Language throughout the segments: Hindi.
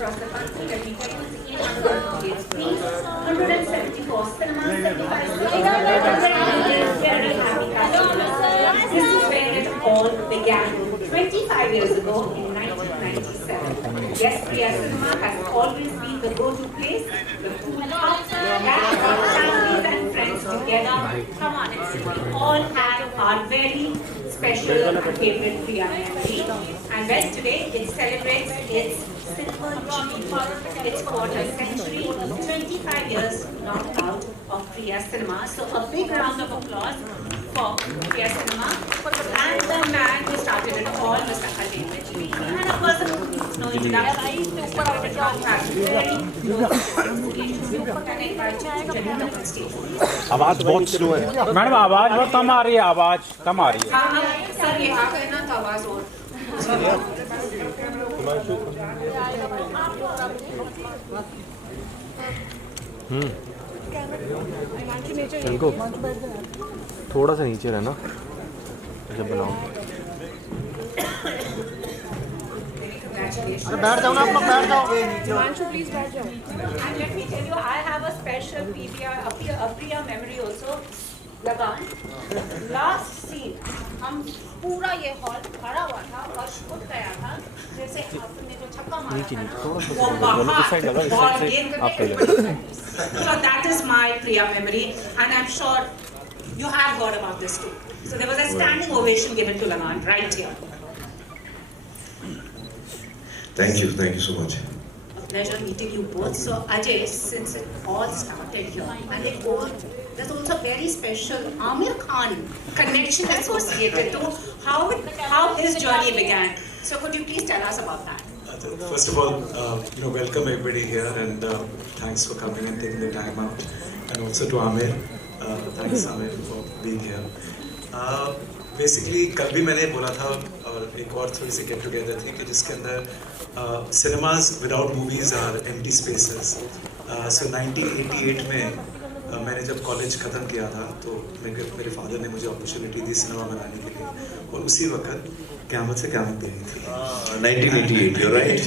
across the country. Let me tell you, it's 800 screens, 174 cinemas, 75 very happy customers. This is where it all began 25 years ago in 1997. Yes, Priya Cinema has always been the go-to place, the cool house, that brought families and friends together. Come on, we all have our very special favorite Priya memory. And well, today it celebrates its silver jubilee, its quarter century, 25 years knocked out of Priya Cinema. So a big round of applause for Priya Cinema and the man who started it all, Mr. Ajay Bijli. And of course, no introduction, Mr. David Raj has very close relationship. Can I invite you to join the stage? आवाज बहुत स्लो है मैडम, आवाज बहुत कम आ रही है, आवाज कम आ रही है। सर ये आ गए ना तो आवाज और इनको थोड़ा सा नीचे रहना जब बनाओ। बैठ जाओ ना, आप लोग बैठ जाओ। प्लीज बैठ जाओ। And let me tell you, I have a special Priya memory also. लगान लास्ट सीन हम पूरा ये हॉल भरा हुआ था और छूट गया था, जैसे आपने जो छक्का मारा था ना। So that is my Priya memory, and I'm sure you have heard about this too. So there was a standing ovation given to Lagan right here. Thank you so much. A pleasure meeting you both. So Ajay, since it all started here, and there's also a very special Aamir Khan connection associated to how his journey began. So could you please tell us about that? First of all, welcome everybody here, and thanks for coming and taking the time out. And also to Aamir, thanks Aamir for being here. Basically, कल भी मैंने बोला था और एक और थोड़ी सी गेट टुगेदर थी कि जिसके अंदर cinemas without movies are empty spaces. So 1988 में मैंने जब कॉलेज ख़त्म किया था तो मेरे फादर ने मुझे अपॉर्चुनिटी दी सिनेमा बनाने के लिए, और उसी वक्त क़यामत से क़यामत देनी थी। 1988, you're right.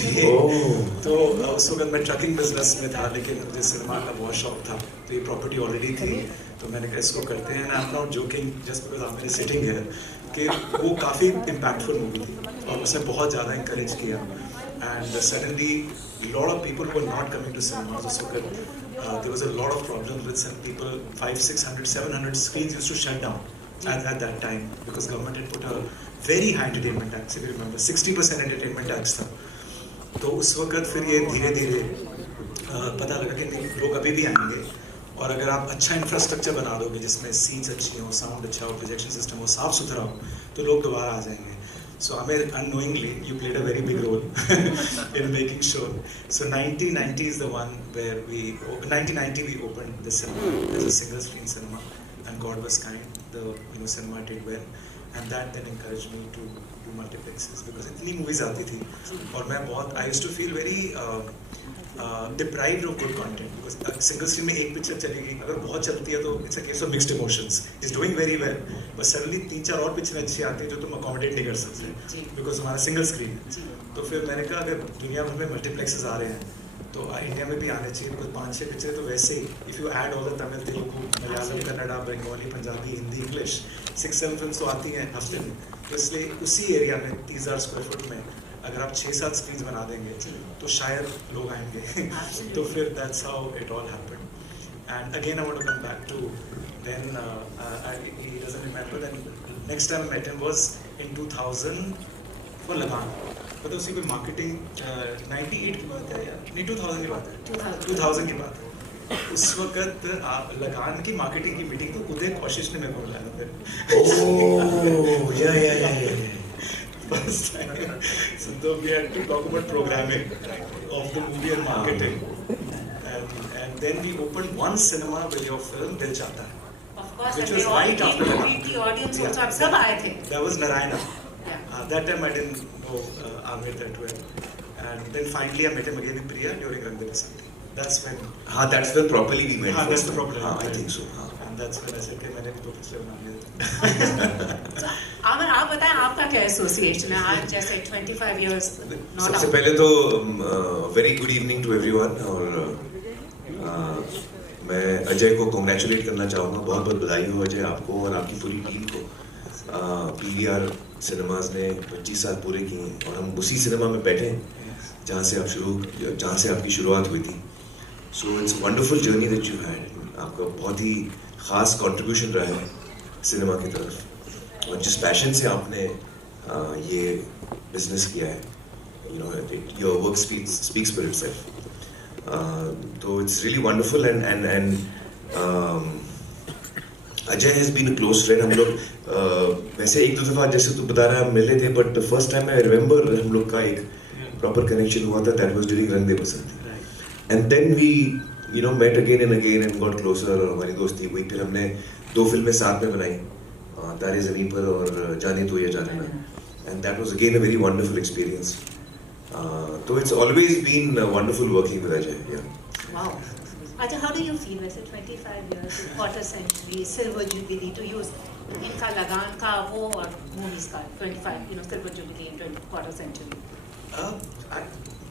तो उस वक्त मैं ट्रकिंग बिजनेस में था, लेकिन मुझे सिनेमा का बहुत शौक था, तो ये प्रॉपर्टी ऑलरेडी थी, तो मैंने कहा इसको करते हैं। I am not joking just because I am sitting here कि वो काफ़ी इम्पैक्टफुल मूवी थी और उसने बहुत ज़्यादा इंकरेज किया। And suddenly lot of people were not coming to cinema. उस वक्त there was a lot of problems with some people. 500, 600, 700 screens used to shut down at that time because government had put a very high entertainment tax. If you remember, 60% entertainment tax था। तो उस वक्त फिर ये धीरे धीरे पता लगा कि नहीं, लोग अभी भी आएंगे, और अगर आप अच्छा इंफ्रास्ट्रक्चर बना दोगे जिसमें सीट्स अच्छी हो, साउंड अच्छा हो, प्रोजेक्शन सिस्टम हो, साफ सुथरा हो, तो लोग दोबारा आ जाएंगे। So Aamir, unknowingly, you played a very big role in making sure. So 1990 is the one where 1990 we opened the cinema as a single screen cinema, and God was kind. The cinema did well, and that then encouraged me to do multiplexes because इतनी movies आती थी, और मैं बहुत I used to feel very deprived of good content because single screen में एक पिक्चर चलेगी, अगर बहुत चलती है तो it's a case of mixed emotions. It's doing very well, but suddenly 3-4 और पिक्चर अच्छी आती है जो तुम accommodate नहीं कर सकते because हमारा single screen। तो फिर मैंने कहा अगर दुनिया भर में multiplexes आ रहे हैं तो इंडिया में भी आने चाहिए, because 5-6 पिक्चर तो वैसे ही if you add all the Tamil, Telugu, Malayalam, Kannada, Bengali, Punjabi, Hindi, English, 6-7 films तो आती हैं हफ्ते में, तो इसलिए उसी एरिया में 30,000 स्क्वायर फुट में अगर आप 6-7 स्क्रीन्स बना देंगे तो शायद लोग आएंगे। तो फिर that's how it all happened. And again I want to come back to then he doesn't remember, then next time I met him was in 2000 for Lagan। मतलब उसी कोई मार्केटिंग 98 की बात है या नहीं 2000 की बात है, 2000 की बात है। उस वक्त लगान की मार्केटिंग की मीटिंग तो उदय कौशिश ने मेरे को बुलाया फिर। First time. So we had to talk about programming of the movie and marketing, and then we opened one cinema with your film Dil Chahta Hai, of course, which and was right after the audience also आप सब आए थे। That was Narayana. That time I didn't know Aamir that well, and then finally I met him again in Priya during Rang De Basanti. That's when. That's when properly we met. That's the problem. I think so. And and that's when I said कि मैंने भी 2 पिक्चर बनानी है. आमिर, आप बताएं आपका क्या एसोसिएशन है आज जैसे 25 years सबसे पहले तो very good evening to everyone और मैं अजय को कॉन्ग्रेचुलेट करना चाहूँगा. बहुत बहुत बधाई हो अजय आपको और आपकी पूरी टीम को. PVR सिनेमाज ने 25 साल पूरे किए हैं और हम उसी सिनेमा में बैठे हैं जहाँ से आपकी शुरुआत हुई थी. So it's wonderful journey that you had. आपका बहुत ही ख़ास कंट्रीब्यूशन रहा है सिनेमा की तरफ और जिस पैशन से आपने ये बिजनेस किया है, you know, your work speaks for itself. तो it's really wonderful and Ajay has been a close friend. हम लोग वैसे 1-2 दफा जैसे तू बता रहा है हम मिले थे, but the first time I remember हम लोग का एक प्रॉपर कनेक्शन हुआ था, that was during Rang De Basanti. And then we you know met again and got closer और हमारी दोस्ती हुई. फिर हमने 2 फिल्में साथ में बनाई, तारे ज़मीं पर और जाने तो या जाने ना, and that was again a very wonderful experience. So it's always been wonderful working with Ajay. Yeah. Wow. Ajay, how do you feel? वैसे 25 years, quarter century, silver jubilee to use इनका लगान का वो और movies का 25, you know, silver jubilee and quarter century.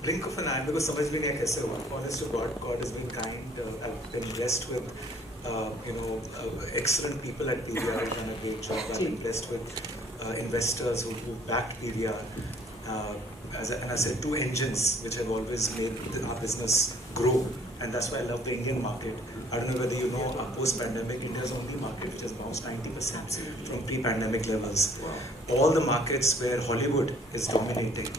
Blink of an eye, because समझ भी नहीं कैसे हुआ. Honest to God, God has been kind. I've been blessed with, you know, excellent people at PVR. I've done a great job. I've been blessed with investors who backed PVR. And I said 2 engines which have always made our business grow, and that's why I love the Indian market. I don't know whether you know, post-pandemic, India is the only market which has bounced 90% from pre-pandemic levels. Wow. All the markets where Hollywood is dominating.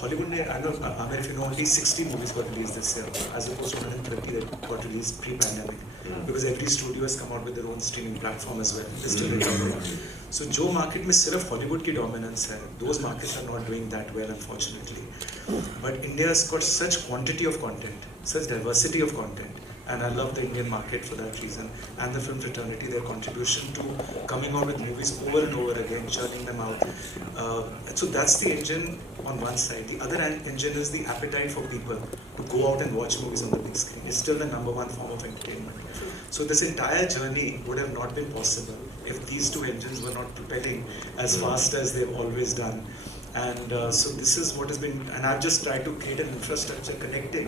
Hollywood, I don't know, Amir, if you know, only 60 movies got released this year, as opposed to 130 that got released pre-pandemic. Because every studio has come out with their own streaming platform as well. This still So जो market में सिर्फ Hollywood की dominance है, those markets are not doing that well, unfortunately. But India has got such quantity of content, such diversity of content, and I love the Indian market for that reason. And the film fraternity, their contribution to coming out with movies over and over again, churning them out. So that's the engine on one side. The other engine is the appetite for people to go out and watch movies on the big screen. It's still the #1 form of entertainment. So this entire journey would have not been possible if these 2 engines were not propelling as fast as they've always done. And so this is what has been, and I've just tried to create an infrastructure connecting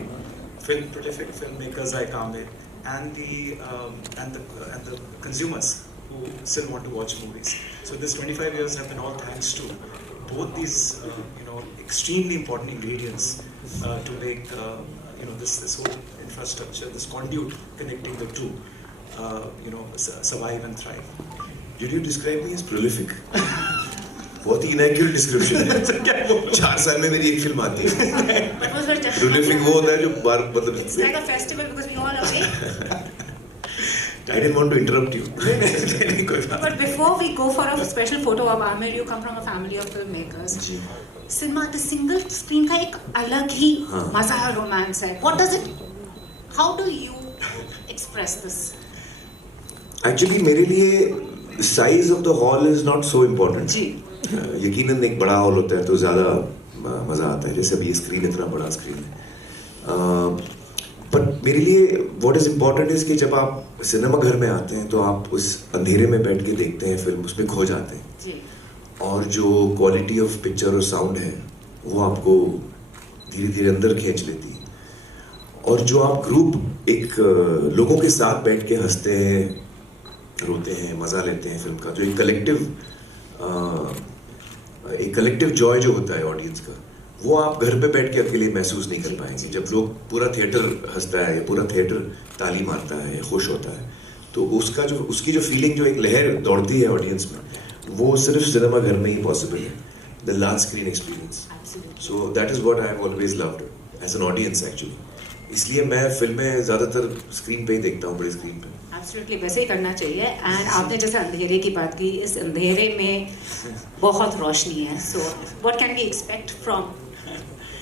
prolific filmmakers like Amir and the consumers who still want to watch movies. So this 25 years have been all thanks to both these you know, extremely important ingredients to make you know, this whole infrastructure, this conduit connecting the two, you know, survive and thrive. Did you describe me as prolific? बहुत ही inaccurate description है. 4 साल में मेरी एक फिल्म आती है. Prolific वो होता है जो बार मतलब. It's like a festival because we all away. I didn't want to interrupt you. But before we go for a special photo of Amir, you come from a family of filmmakers. जी. सिनेमा the single screen का एक अलग ही मजा है, रोमांस है. What does it? How do you express this? Actually मेरे लिए size of the hall is not so important. जी. यकीनन एक बड़ा हॉल होता है तो ज़्यादा मज़ा आता है, जैसे अभी ये स्क्रीन इतना बड़ा स्क्रीन है. बट मेरे लिए व्हाट इज़ इम्पोर्टेंट इज़ कि जब आप सिनेमा घर में आते हैं तो आप उस अंधेरे में बैठ के देखते हैं फिल्म, उसमें खो जाते हैं. जी. और जो क्वालिटी ऑफ पिक्चर और साउंड है वो आपको धीरे धीरे अंदर खींच लेती है. और जो आप ग्रुप एक लोगों के साथ बैठ के हंसते हैं, रोते हैं, मज़ा लेते हैं फिल्म का, जो एक कलेक्टिव जॉय जो होता है ऑडियंस का, वो आप घर पे बैठ के अकेले महसूस नहीं कर पाएंगे. जब लोग पूरा थिएटर हंसता है या पूरा थिएटर ताली मारता है या खुश होता है, तो उसकी जो फीलिंग, जो एक लहर दौड़ती है ऑडियंस में, वो सिर्फ सिनेमा घर में ही पॉसिबल है. The large screen experience. So that is what I have always loved as an audience actually. इसलिए मैं फिल्में ज़्यादातर स्क्रीन पे ही देखता हूँ, बड़ी स्क्रीन पे. एब्सोल्युटली वैसे ही करना चाहिए. एंड आपने जैसे अंधेरे की बात की, इस अंधेरे में बहुत रोशनी है. So what can we expect from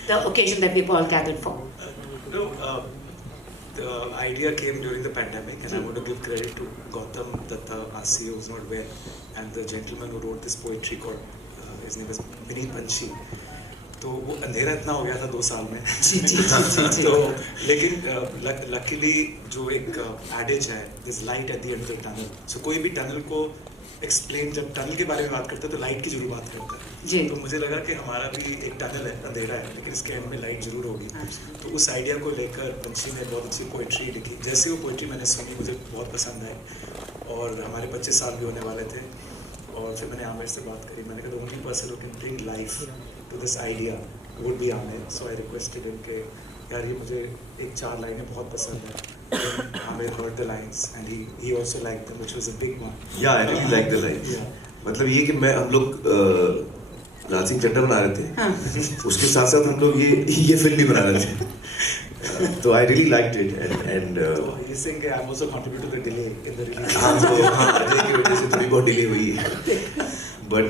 the occasion that we all gathered for? No, the idea came during the pandemic, and I want to give credit to Gautam Datta, our CEO, who's not well, and the gentleman who wrote this poetry called, his name is Vineet Panchi. तो वो अंधेरा इतना हो गया था 2 साल में जी जी जी जी तो लेकिन लकीली जो एक एडेज है, this light at the end of the tunnel. So कोई भी टनल को एक्सप्लेन, जब टनल के बारे में बात करते हैं तो लाइट की जरूर बात करता है जी। तो मुझे लगा कि हमारा भी एक टनल है, अंधेरा है, लेकिन इसके एंड में लाइट जरूर होगी। तो उस आइडिया को लेकर पंछी ने बहुत अच्छी पोइट्री लिखी। जैसे वो पोइट्री मैंने सुनी मुझे बहुत पसंद आई और हमारे 25 साल भी होने वाले थे और फिर मैंने आमिर से बात करी। मैंने कहा the only person who can bring life to this idea would be Aamir. So I requested him कि यार ये मुझे एक 4 लाइनें बहुत पसंद है। Aamir heard the lines and he also liked them, which was a big one. Yeah, I really like the lines. मतलब ये कि हम लोग लाल सिंह चड्ढा बना रहे थे, उसके साथ साथ हम लोग ये फिल्म भी बना रहे थे। तो I really liked it and He's saying कि I'm also contributed to the delay in the release. हाँ अजय की वजह से थोड़ी बहुत डिले हुई है। बट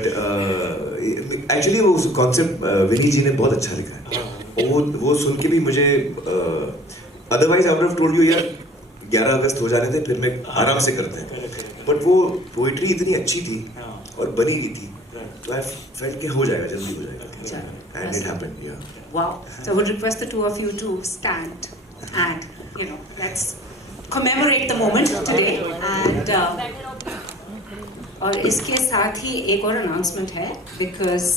एक्चुअली वो कॉन्सेप्ट विनी जी ने बहुत अच्छा लिखा है। वो सुन के भी मुझे otherwise I would have told you यार 11 अगस्त हो जाने थे फिर मैं आराम से करते हैं, बट वो पोइट्री इतनी अच्छी थी और बनी हुई थी तो आई फेल्ट कि हो जाएगा, जल्दी हो जाएगा एंड इट हैपेंड। या Wow. So I would request the two of you to stand and let's commemorate the moment today. And और इसके साथ ही एक और announcement है because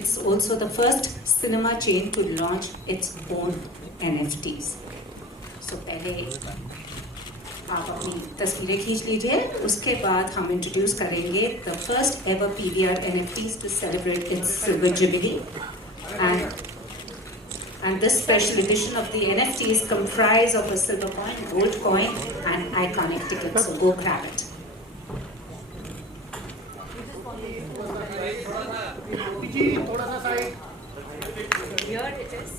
it's also the first cinema chain to launch its own NFTs. So पहले आप अपनी तस्वीरें खींच लीजिए, उसके बाद हम इंट्रोड्यूस करेंगे the first ever PVR NFTs to celebrate its silver jubilee. And this special edition of the NFTs comprise of a silver coin, gold coin, and iconic ticket. So go grab it. Here it is.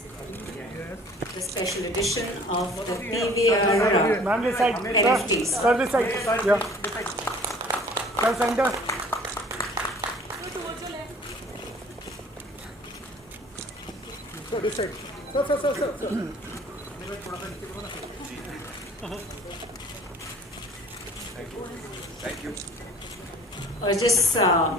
The special edition of the PVR NFTs. Sir, this side. Yeah. Sir, center. Sir, this side. Sir. Thank you. और जिस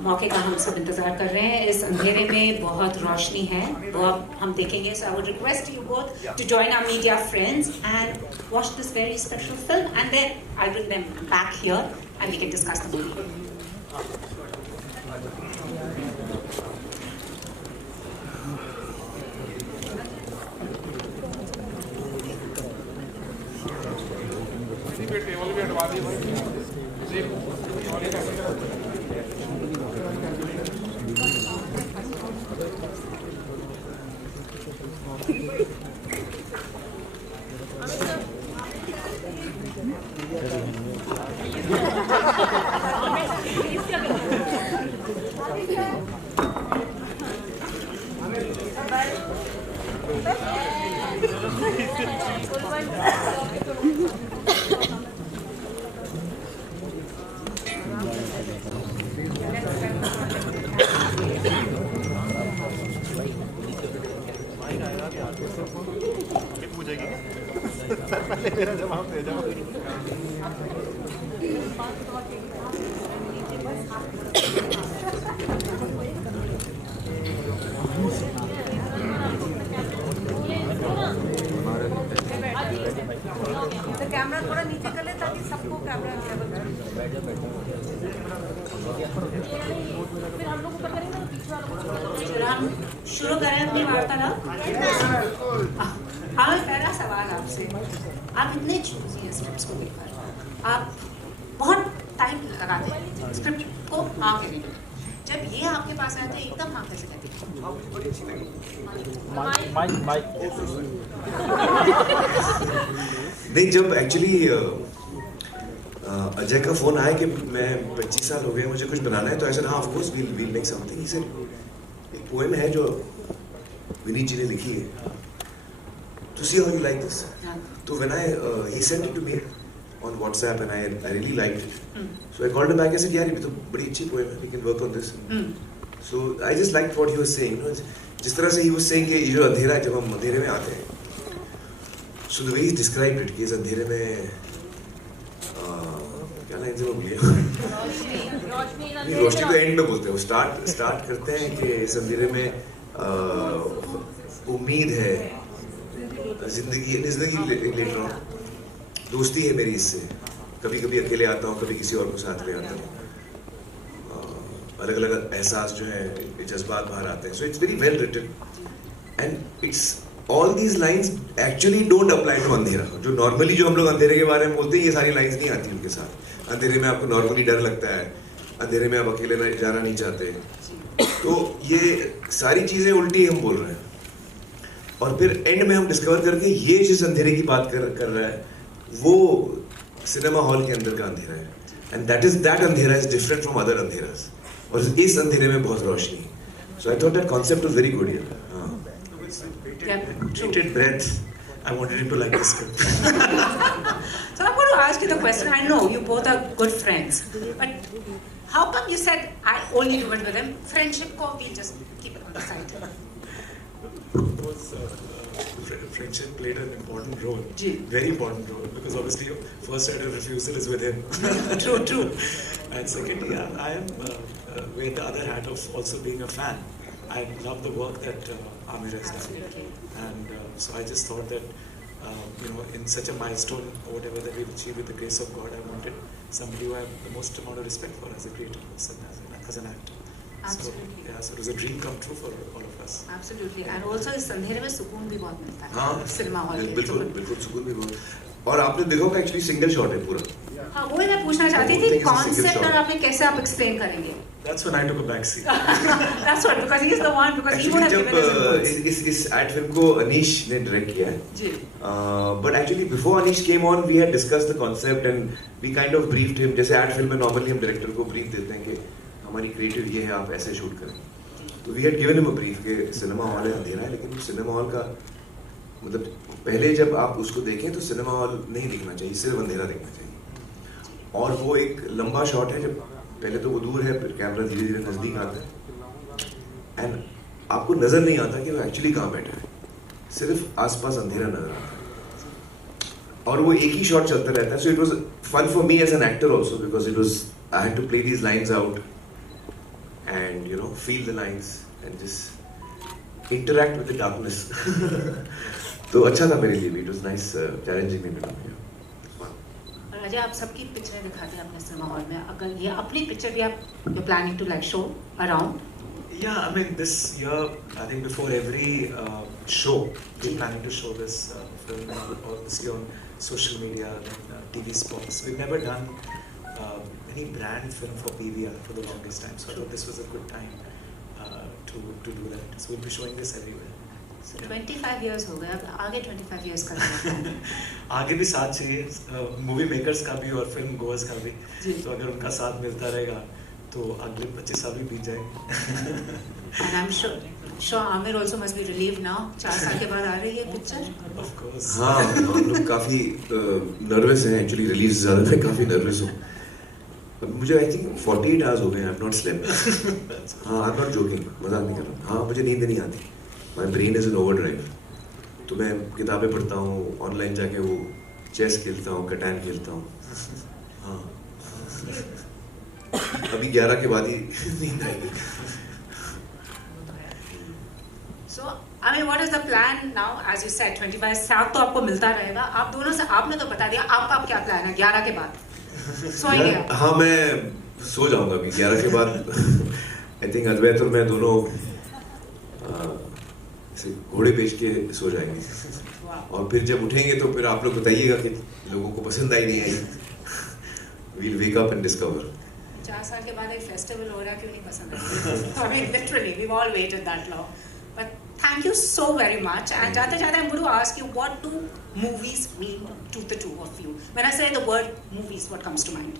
मौके का हम सब इंतजार कर रहे हैं, इस अंधेरे में बहुत रोशनी है, वो अब हम देखेंगे। So I would request you both to join our media friends and watch this very special film, and then I'll bring them back here and we can discuss the movie. मेरा जवाब दे जाओ। तो कैमरा थोड़ा नीचे कर ले ताकि सबको कैमरा लेवल कर। फिर हम लोग ऊपर करेंगे तो पीछे वालों को हम शुरू करें अपनी वार्तालाप। हाँ, पहला सवाल आपसे, आप इतने चूजी हैं स्क्रिप्ट को लेकर, आप बहुत टाइम लगाते हैं स्क्रिप्ट को आगे नहीं, जब ये आपके पास आया तो एकदम आप कैसे कहते हैं? नहीं, जब एक्चुअली अजय का फोन आया कि मैं 25 साल हो गए, मुझे कुछ बनाना है, तो ऐसा हाँ of course we'll make something. He said एक पोएम है जो विनीत जी ने लिखी है, to see how you like this. So when he sent it to me on WhatsApp and I really liked it. So I called him back and said, यार ये तो बड़ी अच्छी poem है, we can work on this. So I just liked what he was saying. You know, जिस तरह से he was saying कि ये जो अंधेरा है, जब हम अंधेरे में आते हैं, so the way he described it कि इस अंधेरे में क्या लाइन से वो भूल गया। रोशनी तो एंड में बोलते हैं, वो स्टार्ट करते हैं कि इस अंधेरे में उम्मीद है, जिंदगी लेटर ऑन, दोस्ती है मेरी इससे। कभी कभी अकेले आता हूँ, कभी किसी और को साथ ले आता हूँ। अलग अलग एहसास जो है, जज्बात बाहर आते हैं। So it's very well written and it's all these lines actually don't apply to Andhera. जो नॉर्मली जो हम लोग अंधेरे के बारे में बोलते हैं, ये सारी लाइन्स नहीं आती उनके साथ। अंधेरे में आपको नॉर्मली डर लगता है, अंधेरे में आप अकेले जाना नहीं चाहते, तो ये सारी चीजें उल्टी हम बोल रहे हैं। और फिर एंड में हम डिस्कवर करके ये जिस अंधेरे की बात कर रहा है, वो सिनेमा हॉल के अंदर का अंधेरा है, एंड दैट अंधेरा इज डिफरेंट फ्रॉम अदर अंधेरास। और इस अंधेरे में बहुत रोशनी है। So I thought that concept was very good here. Bated breath. I wanted him to like the script. So I'm going to ask you the question. I know you both are good friends, but how come you said I only do it with him? Friendship ko we'll just keep it on the side. Friendship played an important role. Ji. Very important role, because obviously your first right of refusal is with him. True. And secondly, I am wear the other hat of also being a fan. I love the work that Amir has done, and so I just thought that in such a milestone or whatever that we've achieved with the grace of God, I wanted somebody who I have the most amount of respect for as a creative person, as an actor. Absolutely. So it was a dream come true for all of us. Absolutely. And also इस अंधेरे में सुकून भी बहुत मिलता है। हाँ, सिनेमा हॉल में बिल्कुल सुकून भी बहुत। और आपने देखा होगा एक्चुअली सिंगल शॉट है पूरा। हाँ, वो मैं पूछना चाहती थी, कॉन्सेप्ट और आपने कैसे आप एक्सप्लेन करेंगे? That's when I took a back seat. That's what, because he is the one, because he would have given us the words. इस एड फिल्म को अनीश ने डायरेक्ट किया है। जी। But actually before Anish came on, we had discussed the concept and we kind of briefed him. जैसे एड फिल्म में नॉर्मली हम डायरेक्टर को ब्रीफ देते हैं कि हमारी क्रिएटिव ये है, आप ऐसे शूट करें। तो we had given him a brief कि सिनेमा हॉल है, अंधेरा है, लेकिन सिनेमा हॉल का मतलब पहले जब आप उसको देखें तो सिनेमा हॉल नहीं दिखना चाहिए, सिर्फ अंधेरा दिखना चाहिए। और वो एक लंबा शॉट है, जब पहले तो वो दूर है, फिर कैमरा धीरे धीरे नजदीक आता है एंड आपको नजर नहीं आता कि वो एक्चुअली कहाँ बैठा है, सिर्फ आसपास अंधेरा नजर आता है और वो एक ही शॉट चलता रहता है। So it was fun for me as an actor also, because it was I had to play these lines out and feel the lines and just interact with the darkness. तो अच्छा था मेरे लिए भी, इट वाज नाइस, चैलेंजिंग भी मिला मुझे। अजय, आप सबकी पिक्चरें दिखाते हैं अपने सिनेमा हॉल में, अगर ये अपनी पिक्चर भी आप you planning to like show around? Yeah, I mean this year, I think before every show, we're planning to show this film, obviously on social media and TV spots. We've never done any brand film for PVR for the longest time, so I thought this was a good time to do that. So we'll be showing this everywhere. So 25 years हो गए, अब आगे 25 years करना है। आगे भी साथ चाहिए, मूवी मेकर्स का भी और फिल्म गोअर्स का भी। तो अगर उनका साथ मिलता रहेगा तो अगले 25 साल भी बीत जाएंगे। And I'm sure Amir also must be relieved now. 4 साल के बाद आ रही है पिक्चर। Of course. हाँ, हम लोग काफी नर्वस हैं एक्चुअली, रिलीज ज़्यादा मैं काफी नर्वस हूँ। मुझे आई थिंक 48 आवर्स हो गए, आई हैव नॉट स्लेप्ट। हाँ, आई एम नॉट जोकिंग, मजाक नहीं कर रहा। हाँ, मुझे नींद नहीं आती, my brain is in overdrive. तो मैं किताबें पढ़ता हूँ, ऑनलाइन जाके वो चेस खेलता हूँ, कटान खेलता हूँ। हाँ, अभी 11 के बाद ही नींद आएगी। So, I mean, what is the plan now? As you said, 25 साल तो आपको मिलता रहेगा। आप दोनों से, आपने तो बता दिया, आपका क्या प्लान है 11 के बाद? सोएंगे आप? हाँ, मैं सो जाऊंगा अभी 11 के बाद। आई थिंक अद्वैत और मैं दोनों घोड़े बेच के सो जाएंगे, और फिर जब उठेंगे तो फिर आप लोग बताइएगा कि लोगों को पसंद आई नहीं आई। We'll wake up and discover. 4 साल के बाद एक फेस्टिवल हो रहा है, क्यों नहीं पसंद आई? I mean, literally, we've all waited that long. But thank you so very much. And जाते जाते I'm going to ask you, what do movies mean to the two of you? When I say the word movies, what comes to mind?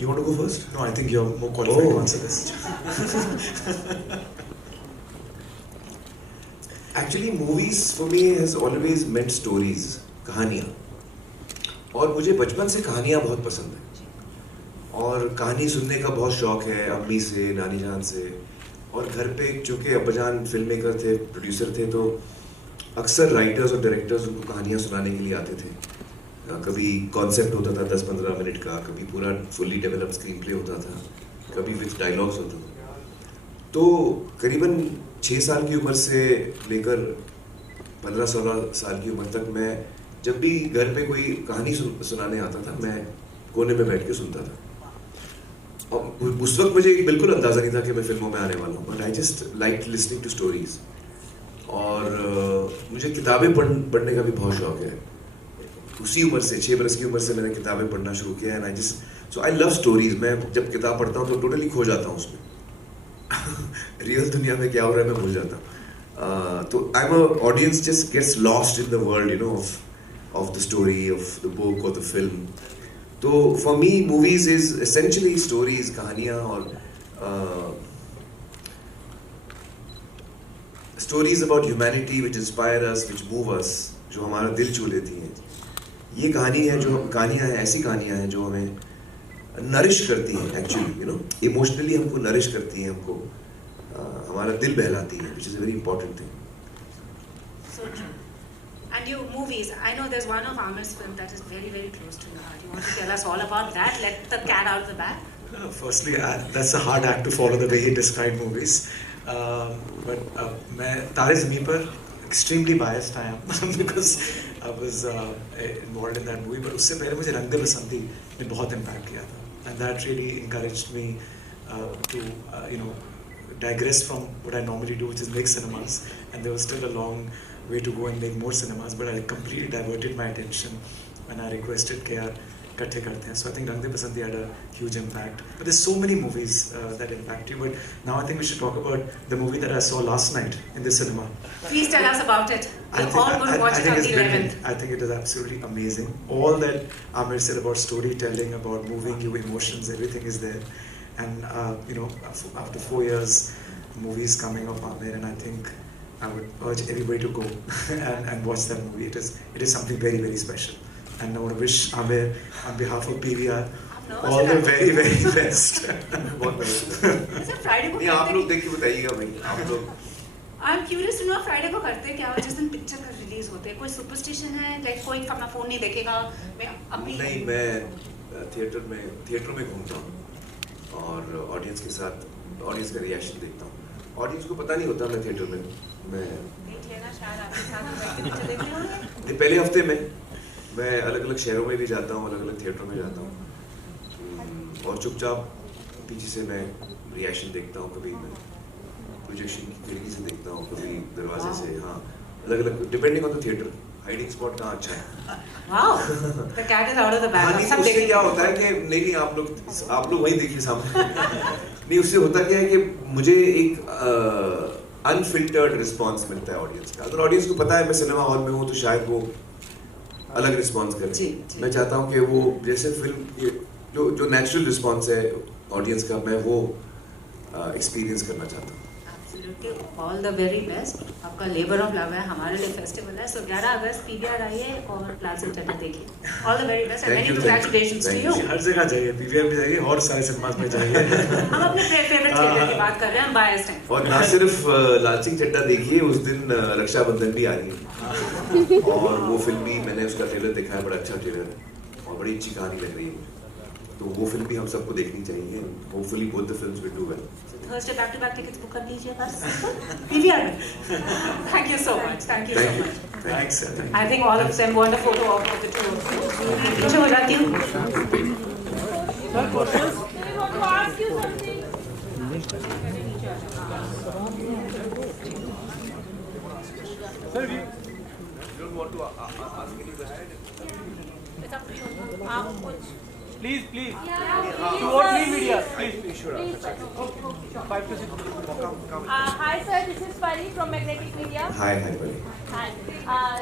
You want to go first? No, I think you're more qualified to answer this. Actually, movies for me has always meant stories, कहानियाँ। और मुझे बचपन से कहानियाँ बहुत पसंद है और कहानी सुनने का बहुत शौक है, अम्मी से, नानी जान से। और घर पे चूँकि अब्बाजान फिल्म मेकर थे, प्रोड्यूसर थे, तो अक्सर राइटर्स और डायरेक्टर्स उनको कहानियाँ सुनाने के लिए आते थे। कभी कॉन्सेप्ट होता था 10-15 मिनट का, कभी पूरा फुल्ली डेवलप स्क्रीन प्ले होता था, कभी विद डायलॉग्स होता था। तो करीबन 6 साल की उम्र से लेकर 15-16 साल की उम्र तक मैं जब भी घर पे कोई कहानी सुनाने आता था, मैं कोने में बैठ के सुनता था। और उस वक्त मुझे बिल्कुल अंदाजा नहीं था कि मैं फिल्मों में आने वाला हूँ, but I just like listening to stories. और मुझे किताबें पढ़ने का भी बहुत शौक है। उसी उम्र से 6 बरस की उम्र से मैंने किताबें पढ़ना शुरू किया है। So I love stories. मैं जब किताब पढ़ता हूँ तो टोटली खो जाता हूँ उसमें। रियल दुनिया में क्या हो रहा है मैं भूल जाता हूँ। तो I am a audience just gets lost in the world, you know, of the story, of the book और द फिल्म। तो for me movies is essentially stories, कहानियाँ और stories about humanity which inspire us, which move us, जो हमारा दिल छू लेती हैं। ये कहानियाँ हैं, ऐसी कहानियाँ हैं जो हमें नरिश करती हैं, एक्चुअली, यू नो, इमोशनली हमको नरिश करती हैं, हमको हमारा दिल बहलाती है, which is a very important thing. So true. And your movies, I know there's one of Amir's film that is very, very close to your heart. You want to tell us all about that? Let the cat out of the bag. Firstly, that's a hard act to follow the way he described movies. But मैं तारे ज़मीन पर extremely biased I am because I was involved in that movie. But उससे पहले मुझे रंग दे बसंती ने बहुत impact किया था, and that really encouraged me to you know, digress from what I normally do, which is make cinemas. And there was still a long way to go and make more cinemas, but I completely diverted my attention when I requested कि यार इकट्ठे करते हैं. So I think Rang De Basanti had a huge impact. But there's so many movies that impact you. But now I think we should talk about the movie that I saw last night in the cinema. Please tell us about it. We're all going to watch it on the 11th. I think it is absolutely amazing. All that Amir said about storytelling, about moving you emotions, everything is there. And you know, after 4 years, movies coming of Amir, and I think I would urge everybody to go and watch that movie. It is something very, very special. And I want to wish Amir, on behalf of PVR, all the very, very best. नहीं, आप लोग देख के बताइएगा भाई, आप लोग। I'm curious to know Friday को करते क्या जिस दिन पिक्चर का रिलीज होते हैं? कोई सुपरस्टिशन है? लाइक कोई अपना फोन नहीं देखेगा? मैं अभी नहीं, मैं थिएटर में घूमता हूँ और ऑडियंस के साथ ऑडियंस का रिएक्शन देखता हूँ। ऑडियंस को पता नहीं होता मैं थिएटर में देख लेना, शायद आपके साथ बैठ के पिक्चर देख लेंगे। पहले हफ्ते में मैं अलग अलग शहरों में भी जाता हूँ, अलग अलग थिएटरों में जाता हूँ और चुपचाप पीछे से मैं रिएक्शन देखता हूँ। कभी मैं प्रोजेक्शन की खिड़की से देखता हूँ, कभी दरवाजे से। हाँ, अलग अलग depending on the theatre, hiding spot कहाँ अच्छा है। Wow, the cat is out of the bag. नहीं, उससे क्या होता है कि नहीं आप लोग वही देखिए सामने। नहीं, उससे होता क्या है कि मुझे एक अनफिल्टर्ड रिस्पॉन्स मिलता है ऑडियंस का। अगर ऑडियंस को पता है मैं सिनेमा हॉल में हूँ तो शायद वो अलग रिस्पॉन्स करें। मैं चाहता हूँ कि वो जैसे फिल्म जो नेचुरल रिस्पॉन्स है ऑडियंस का, मैं वो एक्सपीरियंस करना चाहता हूँ। Absolutely, all the very best. आपका लेबर ऑफ लव है, हमारे लिए फेस्टिवल है। So 11 अगस्त PVR आइए और प्लाज़ा चट्टा देखिए। All the very best and many congratulations to you. हर जगह जाइए, PVR भी जाइए और सारे सिनेमास में जाइए। हम अपने फेवरेट थिएटर की बात कर रहे हैं, हम बायस्ड हैं। और ना सिर्फ लाल सिंह चड्ढा देखिए, उस दिन रक्षाबंधन भी आ रही है और वो फिल्म भी मैंने उसका ट्रेलर देखा है, बड़ा अच्छा ट्रेलर है और बड़ी अच्छी कहानी लग रही है। तो वो फिल्म भी हम सबको देखनी चाहिए। Hopefully both the films will do well. Thursday back to back tickets book कर लीजिए बस। PVR में। Thank you so much. Thank you so much. Thanks. I think all of them want a photo of the two of you. पीछे हो जाती हूँ। We want to ask you something. Sir, we don't want to ask any question. It's up to you. आप कुछ Please. Yeah, 2 or 3 media. Please. Sure. Please, sir. 5 to 6. Come. Hi sir, this is Pari from Magnetic Media. हाय बड़ी। Hi. हाँ,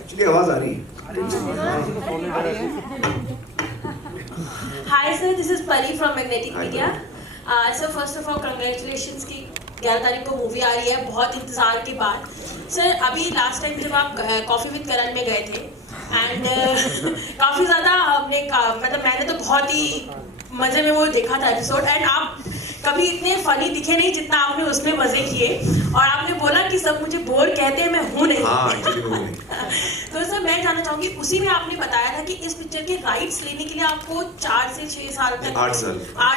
एक्चुअली आवाज आ रही है। Hi sir, this is Pari from Magnetic Media. So first of all, congratulations कि 11 तारीख को मूवी आ रही है, बहुत इंतजार के बाद। सर अभी लास्ट टाइम जब आप कॉफी विद करण में गए थे एंड काफ़ी ज़्यादा हमने मतलब मैंने तो बहुत ही मज़े में वो देखा था एपिसोड एंड आप कभी इतने फनी दिखे नहीं जितना आपने उसमें मजे किए, और आपने बोला कि सब मुझे बोर कहते हैं, मैं हूँ नहीं। तो सर मैं जानना चाहूंगी, उसी में आपने बताया था कि इस पिक्चर के राइट्स लेने के लिए आपको 4 से 6 साल तक 8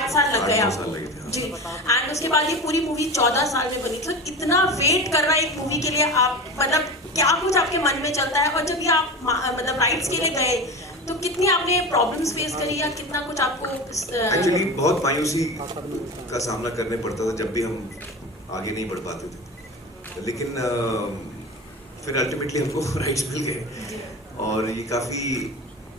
साल लग गए आपको जी। एंड उसके बाद ये पूरी मूवी 14 साल में बनी। तो इतना वेट कर रहा है एक मूवी के लिए, आप मतलब क्या कुछ आपके मन में चलता है, और जब ये आप मतलब राइट्स के लिए गए तो कितनी आपने प्रॉब्लम्स फेस करी, या कितना कुछ आपको एक्चुअली बहुत मायूसी का सामना करने पड़ता था जब भी हम आगे नहीं बढ़ पाते थे, लेकिन फिर अल्टीमेटली हमको राइट्स मिल गए, और ये काफ़ी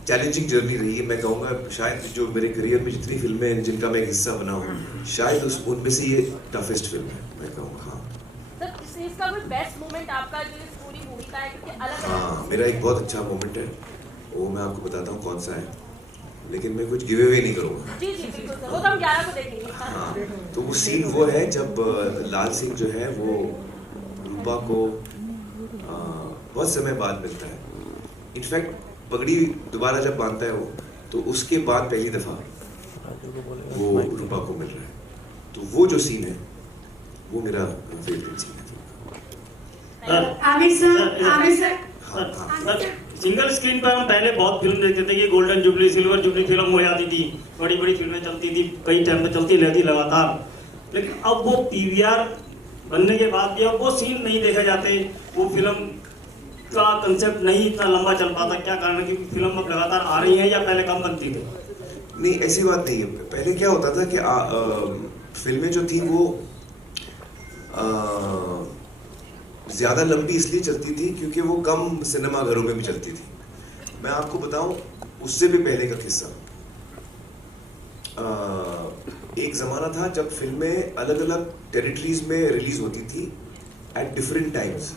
चैलेंजिंग जर्नी रही है। मैं कहूँगा शायद जो मेरे करियर में जितनी फिल्में हैं जिनका मैं एक हिस्सा बना हूँ, शायद उनमें से ये टफेस्ट फिल्म है, मैं कहूँगा। हाँ सर, इसका कोई बेस्ट मोमेंट आपका जो इस पूरी मूवी का है, क्योंकि अलग हाँ मेरा एक बहुत अच्छा मोमेंट है, वो मैं आपको बताता हूँ कौन सा है, लेकिन मैं कुछ गिव अवे नहीं करूँगा। जी जी बिल्कुल सर, वो तो हम 11 को देखेंगे। हाँ तो वो सीन वो है जब लाल सिंह जो है वो रूपा को बहुत समय बाद मिलता है। इनफैक्ट पगड़ी दोबारा जब बांधता है वो, तो उसके बाद पहली दफा वो रूपा को मिल रहा है, तो वो जो सीन है वो मेरा फेवरेट सीन है। आमिर सर सिंगल स्क्रीन पर हम पहले बहुत फिल्म देखते थे कि golden jubilee, silver jubilee film हो जाती थी, बड़ी बड़ी फिल्में चलती थी, कई टाइम पे चलती रहती लगातार, लेकिन अब वो पीवीआर बनने के बाद भी अब वो सीन नहीं देखे जाते, वो फिल्म का कंसेप्ट नहीं इतना लंबा चल पाता। क्या कारण है कि फिल्म अब लगातार आ रही है या पहले कम बनती थी? नहीं ऐसी बात नहीं है। पहले क्या होता था कि फिल्में जो थी वो ज़्यादा लंबी इसलिए चलती थी क्योंकि वो कम सिनेमा घरों में भी चलती थी। मैं आपको बताऊं उससे भी पहले का किस्सा, एक ज़माना था जब फिल्में अलग अलग टेरिटरीज में रिलीज होती थी एट डिफरेंट टाइम्स,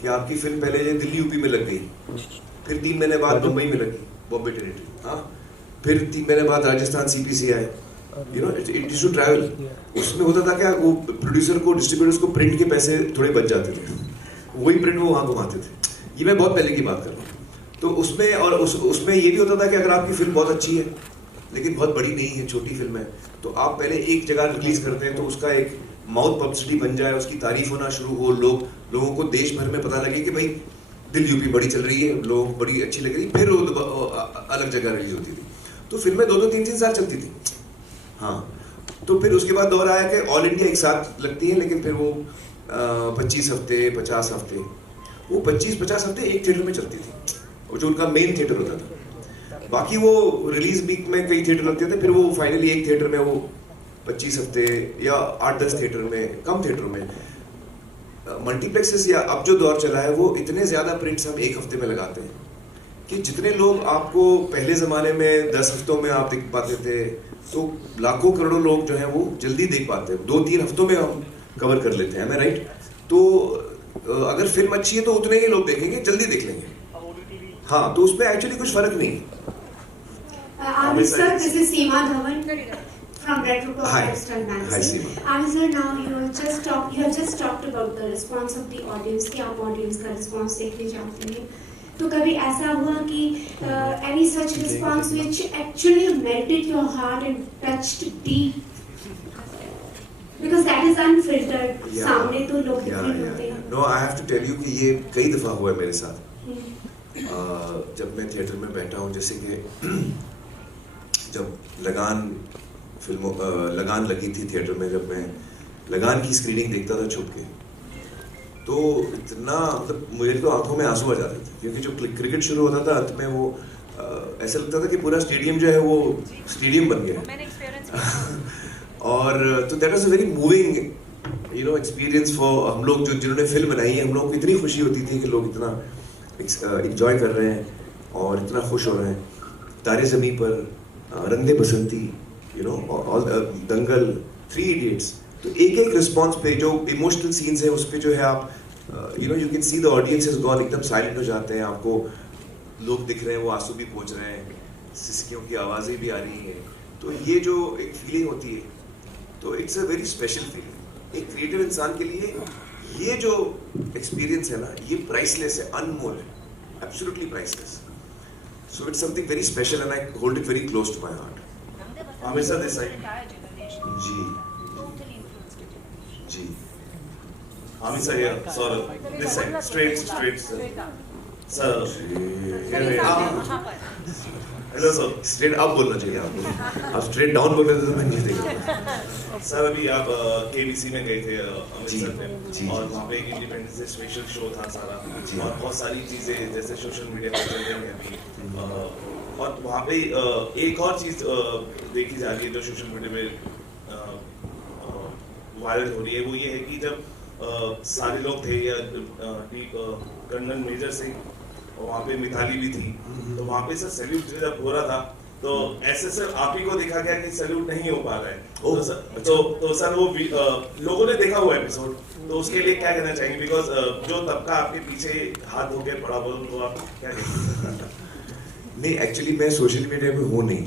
कि आपकी फिल्म पहले दिल्ली यूपी में लग गई, फिर 3 महीने बाद मुंबई में लगी, बॉम्बे टेरिटरी, हाँ, फिर 3 महीने बाद Rajasthan CPC you, know it is to travel ट्रैवल। उसमें होता था क्या, वो प्रोड्यूसर को, डिस्ट्रीब्यूटर्स को प्रिंट के पैसे थोड़े बच जाते थे, वही प्रिंट वो वहाँ घुमाते थे। ये मैं बहुत पहले की बात कर रहा हूँ। तो उसमें और उसमें ये भी होता था कि अगर आपकी फिल्म बहुत अच्छी है लेकिन बहुत बड़ी नहीं है, छोटी फिल्म है, तो आप पहले एक जगह रिलीज करते हैं तो उसका एक माउथ पब्लिसिटी बन जाए, उसकी तारीफ होना शुरू हो, लोगों को देश भर में पता लगे कि भाई दिल यूपी बड़ी चल रही है, लोगों को बड़ी अच्छी लग रही, फिर वो अलग जगह रिलीज होती थी। तो फिल्में 2-2, 3-3 साल चलती थी। हाँ, तो फिर उसके बाद दौर आया कि ऑल इंडिया एक साथ लगती है, लेकिन फिर वो 25 हफ्ते 50 हफ्ते, वो 25-50 हफ्ते एक थिएटर में चलती थी, जो उनका मेन थिएटर होता था। बाकी वो रिलीज वीक में कई थिएटर लगते थे, फिर वो फाइनली एक थिएटर में वो 25 हफ्ते या 8-10 थिएटर में, कम थिएटरों में। मल्टीप्लेक्सेस या अब जो दौर चला है वो इतने ज़्यादा प्रिंट्स हम एक हफ्ते में लगाते हैं कि जितने लोग आपको पहले ज़माने में 10 हफ्तों में आप देख पाते थे, तो लाखों करोड़ों लोग जो हैं वो जल्दी देख पाते हैं, 2-3 हफ्तों में हम कवर कर लेते हैं, मैं राइट? तो अगर फिल्म अच्छी है तो उतने ही लोग देखेंगे, जल्दी देख लेंगे। हाँ, तो उसमें एक्चुअली कुछ फर्क नहीं है। Sir, this is Seema Dhawan from Red Report Lifestyle Magazine. Hi Seema. Sir, now you have just talked about the response of the audience, कि आप audience का response देखने जाते हैं, तो कभी ऐसा हुआ कि any such response which actually melted your heart and touched deep, because that is unfiltered, सामने तो लोग different होते हैं। No, I have to tell you कि ये कई दफ़ा हुआ है मेरे साथ। जब मैं थिएटर में बैठा हूँ, जैसे कि जब लगान लगी थी थिएटर में, जब मैं लगान की स्क्रीनिंग देखता था छुप के, तो इतना मतलब मुझे तो आंखों में आंसू आ जाते थे, क्योंकि जो क्रिकेट शुरू होता था अंत में वो ऐसा लगता था कि पूरा स्टेडियम जो है वो स्टेडियम बन गया। और तो that was a very moving experience for हम लोग जिन्होंने फिल्म बनाई है। हम लोग को इतनी खुशी होती थी कि लोग इतना एंजॉय कर रहे हैं और इतना खुश हो रहे हैं। तारे ज़मीं पर, रंदे बसंती, ऑल दंगल, 3 इडियट्स, तो एक एक रिस्पॉन्स पे जो इमोशनल सीन्स है उस पे जो है आप you can see the audience is gone, एकदम साइलेंट हो जाते हैं, आपको लोग दिख रहे हैं, वो आंसू भी पहुंच रहे हैं, सिसकियों की आवाज़ें भी आ रही हैं, तो ये जो एक फीलिंग होती है, तो it's a very special feeling. एक क्रिएटिव इंसान के लिए ये जो एक्सपीरियंस है ना, ये प्राइसलेस है, अनमोल है, absolutely priceless. So it's something very special and I hold it very close to my heart. Aamir sir Desai ji, जी Ami sir here, sorry. This side, straight, sir. Sir. Hello sir. Straight up बोलना चाहिए आपको, आप स्ट्रेट डाउन बोल रहे थे तो मैं नहीं देखा। सर अभी आप KBC में गए थे अमृतसर जी, में और वहाँ पे एक इंडिपेंडेंस डे स्पेशल शो था सारा और बहुत सारी चीज़ें जैसे सोशल मीडिया पर चल रही हैं अभी और वहाँ पे एक और चीज़ देखी जा रही है जो सोशल मीडिया पे वायरल हो रही है, वो ये है कि जब सारे लोग थे या कर्नल मेजर सिंह वहाँ पे मिताली भी थी, तो वहाँ पे सर सैल्यूट जब हो रहा था तो ऐसे सर आप ही को देखा गया कि सैल्यूट नहीं हो पा रहा है। तो सर वो लोगों ने देखा हुआ एपिसोड, तो उसके लिए क्या कहना चाहेंगे? बिकॉज जो तबका आपके पीछे हाथ धो के पड़ा बोल तो आप क्या कहेंगे? नहीं, एक्चुअली मैं सोशल मीडिया पे हूँ नहीं,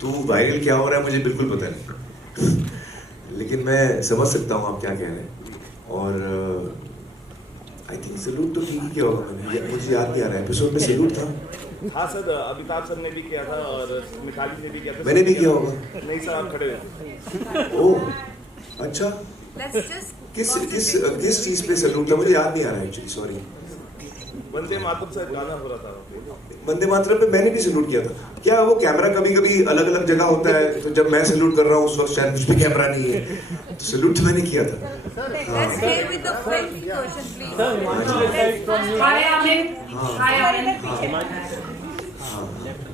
तो वायरल क्या हो रहा है मुझे बिल्कुल पता नहीं लेकिन मैं समझ सकता हूँ आप क्या कह रहे हैं। और आई थिंक सैल्यूट तो ठीक ही किया होगा मैंने, मुझे याद नहीं आ रहा है एपिसोड में सैल्यूट था। हाँ सर, अमिताभ सर ने भी किया था और मिताली ने भी किया था। मैंने भी किया होगा। नहीं सर, आप खड़े हो। ओह अच्छा, किस चीज पे सैल्यूट था मुझे याद नहीं आ रहा है actually, sorry. Vande Mataram sir गाना हो रहा था। वंदे मातरम पे मैंने भी सैल्यूट किया था। क्या वो कैमरा कभी कभी अलग अलग जगह होता है, तो जब मैं सैल्यूट कर रहा हूँ उस वक्त शायद मुझ पे कैमरा नहीं है, तो सैल्यूट तो मैंने किया था।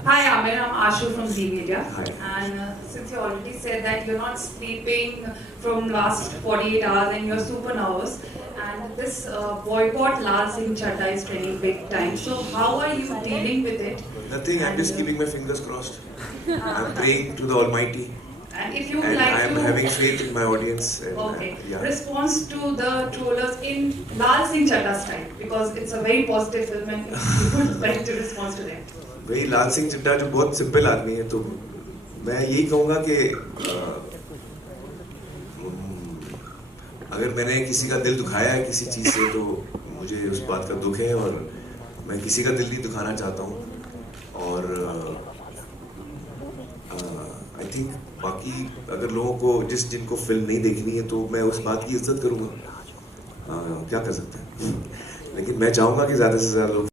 Hi Amir, I'm Ashu from Z Media. And since you already said that you're not sleeping from last 48 hours and you're super nervous, and this boycott Lal Singh Chaddha is trending big time. So how are you dealing with it? Nothing, I'm just keeping my fingers crossed. I'm praying to the Almighty. And if you and like I'm to having faith in my audience. And, okay, yeah. response to the trollers in Lal Singh Chaddha style, because it's a very positive film and you would like to respond to them. वही लाल सिंह चड्ढा जो बहुत सिंपल आदमी है, तो मैं यही कहूँगा कि अगर मैंने किसी का दिल दुखाया है किसी चीज़ से तो मुझे उस बात का दुख है और मैं किसी का दिल नहीं दुखाना चाहता हूँ। और आई थिंक बाकी अगर लोगों को जिनको फिल्म नहीं देखनी है तो मैं उस बात की इज्जत करूँगा, क्या कर सकते हैं लेकिन मैं चाहूँगा कि ज़्यादा से ज़्यादा लोग